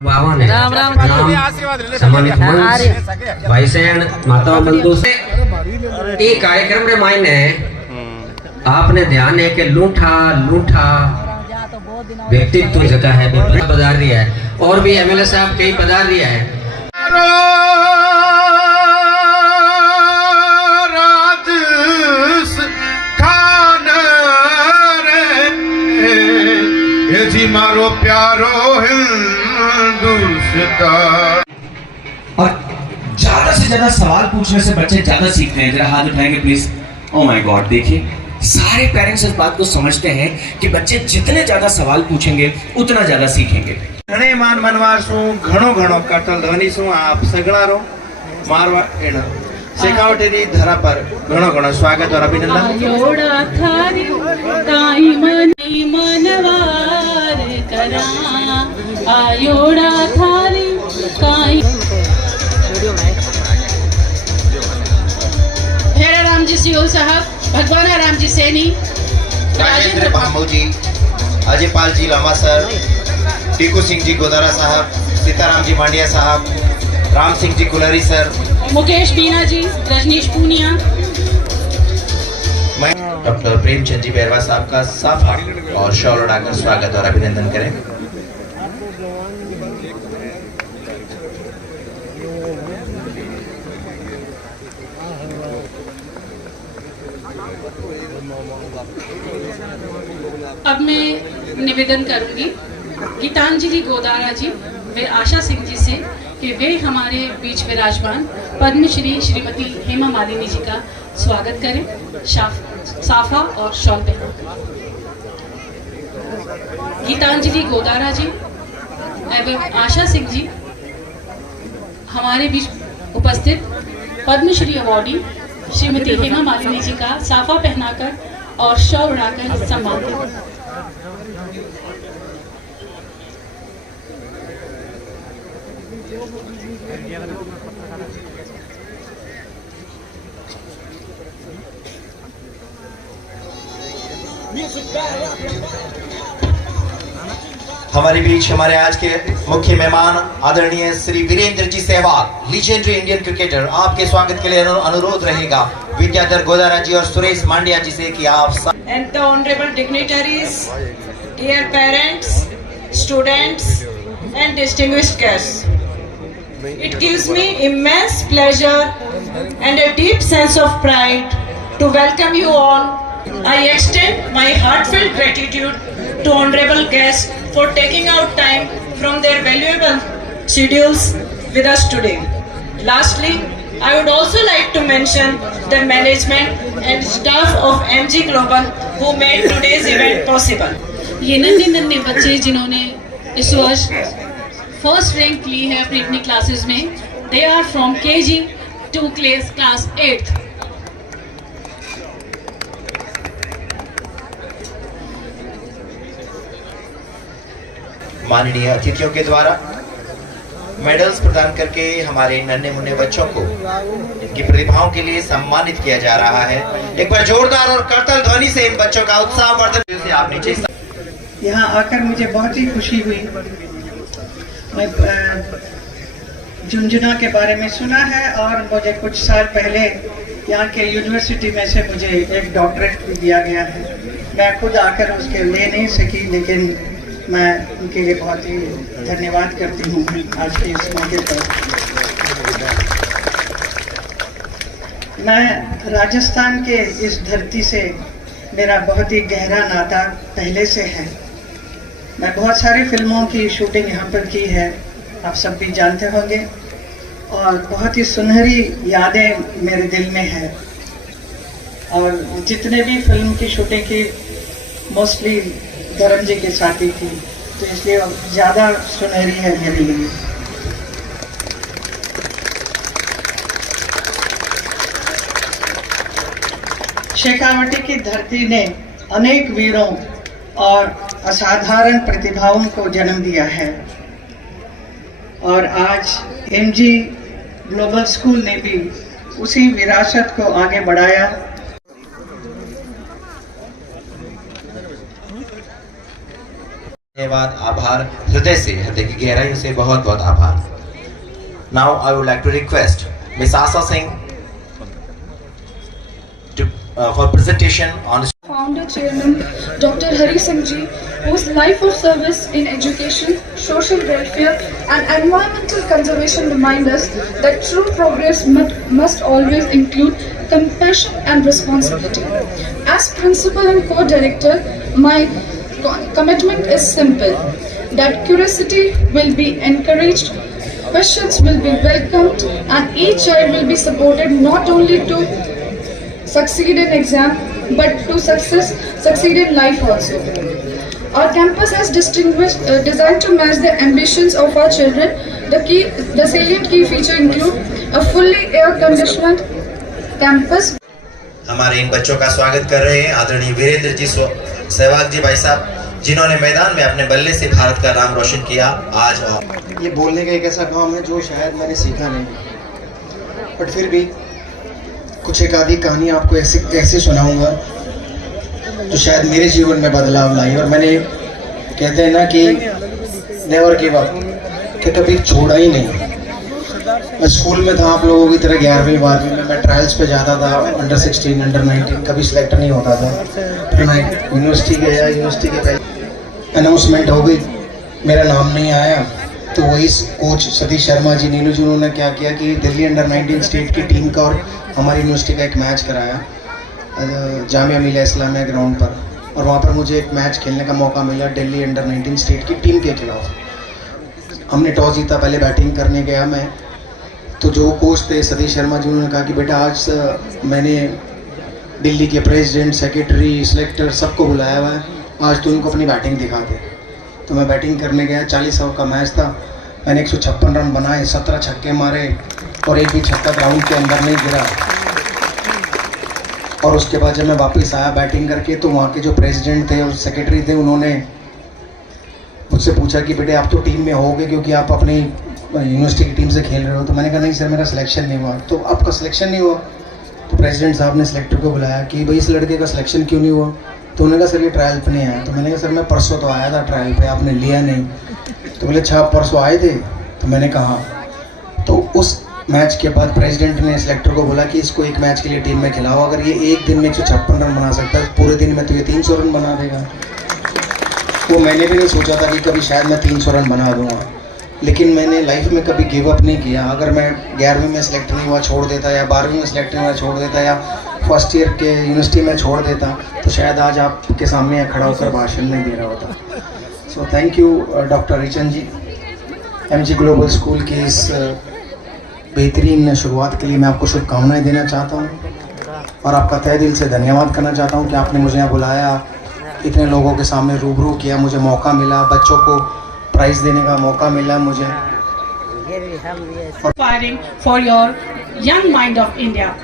राम राम सम्मानित मंच भाई सैन माता बंधु से ये कार्यक्रम रे मायने आपने ध्यान है कि लूठा लूठा व्यक्तित्व जगह है पधार रही है और भी एमएलए साहब कई पधार रही है। जी मारो प्यारो और ज्यादा से ज्यादा सवाल पूछने से बच्चे ज्यादा सीखते हैं। जरा हाथ उठाएंगे प्लीज। ओ माय गॉड, देखिए सारे पेरेंट्स इस बात को समझते हैं कि बच्चे जितने ज्यादा सवाल पूछेंगे उतना ज्यादा सीखेंगे। घणे मान मनवार सु घणो घणो कटल ध्वनि सु आप सगळारो मारवा एण शेखावटेरी धरा पर घणो घणो स्वागत और अभिनंदन। आयोड़ा थारी काई मनी मनवार करा आयोड़ा थारी काई हेरा राम जी सिंह साहब, भगवान राम जी सैनी, राजेंद्र बामू जी, अजय पाल जी लामा सर, टीकू सिंह जी गोदारा साहब, सीताराम जी मांडिया साहब, राम सिंह जी कुलरी सर, मुकेश बीना जी, रजनीश पूनिया, मैं डॉक्टर प्रेमचंद जी बैरवा साहब का साफा और शॉल उड़ाकर स्वागत और अभिनंदन करें। अब मैं निवेदन करूंगी गीतांजलि गोदारा जी वे आशा सिंह जी से कि वे हमारे बीच विराजमान पद्मश्री श्रीमती हेमा मालिनी जी का स्वागत करें साफा और शॉल पहनाकर। गीतांजलि गोदारा जी एवं आशा सिंह जी हमारे बीच उपस्थित पद्मश्री अवॉर्डी श्रीमती हेमा मालिनी जी का साफा पहनाकर और शॉल उड़ाकर सम्मान करें। हमारे बीच हमारे आज के मुख्य मेहमान आदरणीय Shri Virendra ji Sehwag, legendary Indian cricketer, आपके स्वागत के लिए अनुरोध रहेगा विद्याधर गोदारा जी और सुरेश मांडिया जी से कि आप and the honorable dignitaries, dear parents, students and distinguished guests. It gives me immense pleasure and a deep sense of pride to welcome you all. I extend my heartfelt gratitude to honorable guests for taking out time from their valuable schedules with us today. Lastly, I would also like to mention the management and staff of MG Global who made today's event possible. ये नन्हे नन्हे बच्चे जिन्होंने इस वर्ष first rank ली है अपनी अपनी क्लासेस में, they are from KG to class 8th. माननीय अतिथियों के द्वारा मेडल्स प्रदान करके हमारे नन्हे मुन्ने बच्चों को इनकी प्रतिभाओं के लिए सम्मानित किया जा रहा है। एक बार जोरदार और करतल ध्वनि से इन बच्चों का उत्साह वर्धन से आप नीचे। यहाँ आकर मुझे बहुत ही खुशी हुई। मैं झुंझुनू के बारे में सुना है और मुझे कुछ साल पहले यहाँ के यूनिवर्सिटी में से मुझे एक डॉक्टरेट भी दिया गया है। मैं खुद आकर उसके ले नहीं सकी, लेकिन मैं उनके लिए बहुत ही धन्यवाद करती हूँ आज के इस मौके पर। मैं राजस्थान के इस धरती से मेरा बहुत ही गहरा नाता पहले से है। मैं बहुत सारी फिल्मों की शूटिंग यहाँ पर की है, आप सब भी जानते होंगे, और बहुत ही सुनहरी यादें मेरे दिल में है। और जितने भी फिल्म की शूटिंग की मोस्टली धर्म जी के साथ ही थी, तो इसलिए ज़्यादा सुनहरी है मेरे लिए। शेखावटी की धरती ने अनेक वीरों और असाधारण प्रतिभाओं को जन्म दिया है, और आज एमजी ग्लोबल स्कूल ने भी उसी विरासत को आगे बढ़ाया। धन्यवाद, आभार, हृदय से, हृदय की गहराई से बहुत बहुत आभार। Now I would like to request miss Asha Singh for presentation on Founder Chairman Dr. Hari Singh Ji, whose life of service in education, social welfare and environmental conservation remind us that true progress must always include compassion and responsibility. As principal and co-director, my commitment is simple, that curiosity will be encouraged, questions will be welcomed, and each child will be supported not only to succeed in exam but to succeed in life also. Our campus has designed to match the ambitions of our children. The salient key feature include a fully air conditioned campus. हमारे इन बच्चों का स्वागत कर रहे हैं आदरणीय वीरेंद्र जी सहवाग जी भाई साहब, जिन्होंने मैदान में अपने बल्ले से भारत का नाम रोशन किया आज। और ये बोलने का एक ऐसा काम है जो शायद मैंने सीखा नहीं, बट फिर भी कुछ एक आधी कहानी आपको ऐसे सुनाऊंगा जो शायद मेरे जीवन में बदलाव लाई। और मैंने कहते हैं ना कि नेवर गिव अप, कि कभी छोड़ा ही नहीं। मैं स्कूल में था आप लोगों की तरह 11वीं 12वीं में मैं ट्रायल्स पे जाता था, अंडर 16 अंडर 19, कभी सिलेक्ट नहीं होता था। फिर मैं यूनिवर्सिटी गया, यूनिवर्सिटी के पहले अनाउंसमेंट हो गई, मेरा नाम नहीं आया, तो वही कोच सतीश शर्मा जी नीलू जी उन्होंने क्या किया कि दिल्ली अंडर 19 स्टेट की टीम का और हमारी यूनिवर्सिटी का एक मैच कराया जामिया मिलिया इस्लामिया ग्राउंड पर, और वहाँ पर मुझे एक मैच खेलने का मौका मिला दिल्ली अंडर 19 स्टेट की टीम के खिलाफ। हमने टॉस जीता, पहले बैटिंग करने गया मैं, तो जो कोच थे सतीश शर्मा जी उन्होंने कहा कि बेटा आज मैंने दिल्ली के प्रेसिडेंट, सेक्रेटरी, सिलेक्टर सबको बुलाया हुआ है, आज तो उनको अपनी बैटिंग दिखा दे। तो मैं बैटिंग करने गया, 40 ओवर का मैच था, मैंने 156 रन बनाए, 17 छक्के मारे और एक भी छक्का ग्राउंड के अंदर नहीं गिरा। और उसके बाद जब मैं वापस आया बैटिंग करके, तो वहाँ के जो प्रेसिडेंट थे और सेक्रेटरी थे उन्होंने मुझसे पूछा कि बेटे आप तो टीम में होगे क्योंकि आप अपनी यूनिवर्सिटी की टीम से खेल रहे हो। तो मैंने कहा नहीं सर, मेरा सिलेक्शन नहीं हुआ। तो आपका सिलेक्शन नहीं हुआ? तो प्रेसिडेंट साहब ने सिलेक्टर को बुलाया कि भाई इस लड़के का सिलेक्शन क्यों नहीं हुआ? तो उन्होंने कहा सर ये ट्रायल पे नहीं आया। तो मैंने कहा सर मैं परसों तो आया था ट्रायल पे, आपने लिया नहीं। तो बोले अच्छा आप परसों आए थे? तो मैंने कहा। तो उस मैच के बाद प्रेसिडेंट ने सिलेक्टर को बोला कि इसको एक मैच के लिए टीम में खिलाओ, अगर ये एक दिन में 156 रन बना सकता है पूरे दिन में तो ये 300 रन बना देगा। वो मैंने भी नहीं सोचा था कि कभी शायद मैं 300 रन बना दूंगा, लेकिन मैंने लाइफ में कभी गिव अप नहीं किया। अगर मैं 11वीं में सिलेक्ट नहीं हुआ छोड़ देता, या 12वीं में सिलेक्ट नहीं हुआ छोड़ देता, या फर्स्ट ईयर के यूनिवर्सिटी में छोड़ देता, तो शायद आज आपके सामने खड़ा होकर भाषण नहीं दे रहा होता। So thank you doctor Harichand ji, MG global school की इस बेहतरीन शुरुआत के लिए मैं आपको शुभकामनाएं देना चाहता हूं और आपका तहे दिल से धन्यवाद करना चाहता हूं कि आपने मुझे यहाँ बुलाया, इतने लोगों के सामने रूबरू किया, मुझे मौका मिला, बच्चों को प्राइज़ देने का मौका मिला मुझे। Inspiring for your young mind of India.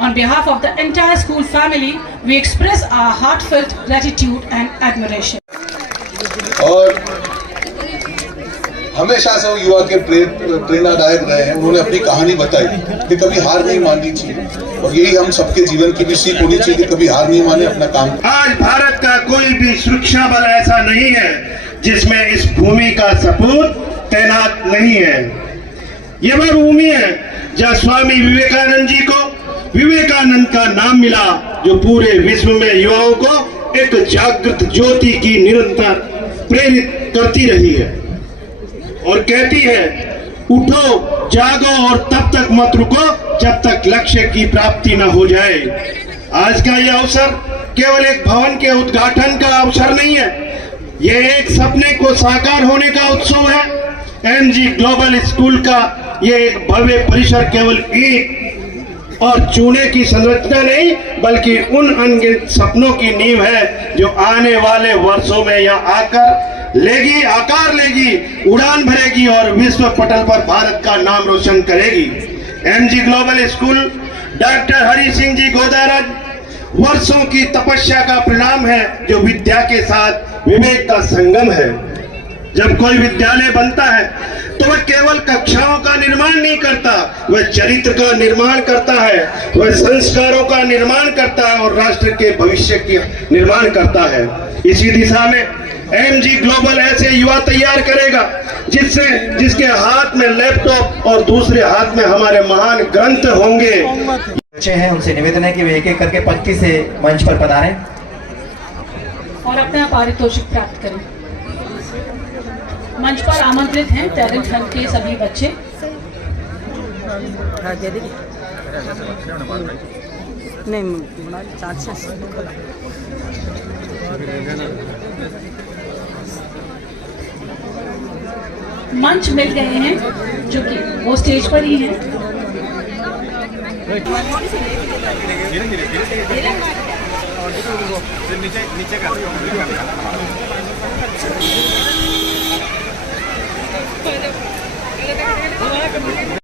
On behalf of the entire school family, we express our heartfelt gratitude and admiration. और हमेशा से वो युवा के प्रेरणादायक रहे हैं। उन्होंने अपनी कहानी बताई कि कभी हार नहीं माननी चाहिए, और यही हम सबके जीवन की भी सीख होनी चाहिए कि कभी हार नहीं माने, अपना काम। आज भारत का कोई भी सुरक्षा बल ऐसा नहीं है जिसमें इस भूमि का सपूत तैनात नहीं है। ये वह भूमि है जहाँ स्वामी विवेकानंद जी को विवेकानंद का नाम मिला, जो पूरे विश्व में युवाओं को एक जागृत ज्योति की निरंतर प्रेरित करती रही है और कहती है उठो जागो और तब तक मत रुको जब तक लक्ष्य की प्राप्ति न हो जाए। आज का यह अवसर केवल एक भवन के उद्घाटन का अवसर नहीं है, यह एक सपने को साकार होने का उत्सव है। MG ग्लोबल स्कूल का यह एक भव्य परिसर केवल ईंट और चूने की संरचना नहीं, बल्कि उन अनगिनत सपनों की नींव है जो आने वाले वर्षों में यहाँ आकर आकार लेगी, उड़ान भरेगी और विश्व पटल पर भारत का नाम रोशन करेगी। MG global school doctor Hari Singh ji Godaraj वर्षों की तपस्या का परिणाम है, जो विद्या के साथ विवेक का संगम है। जब कोई विद्यालय बनता है तो वह केवल कक्षाओं का निर्माण नहीं करता, वह चरित्र का निर्माण करता है, वह संस्कारों का निर्माण करता है और राष्ट्र के भविष्य का निर्माण करता है। इसी दिशा में एमजी ग्लोबल ऐसे युवा तैयार करेगा जिसके हाथ में लैपटॉप और दूसरे हाथ में हमारे महान ग्रंथ होंगे। बच्चे हैं, उनसे निवेदन है कि वे एक एक करके पंक्ति से मंच पर पधारें और अपना पारितोषिक प्राप्त करें। मंच पर आमंत्रित हैं टैलेंट हंट के सभी बच्चे। मंच मिल गए हैं जो कि वो स्टेज पर ही हैं।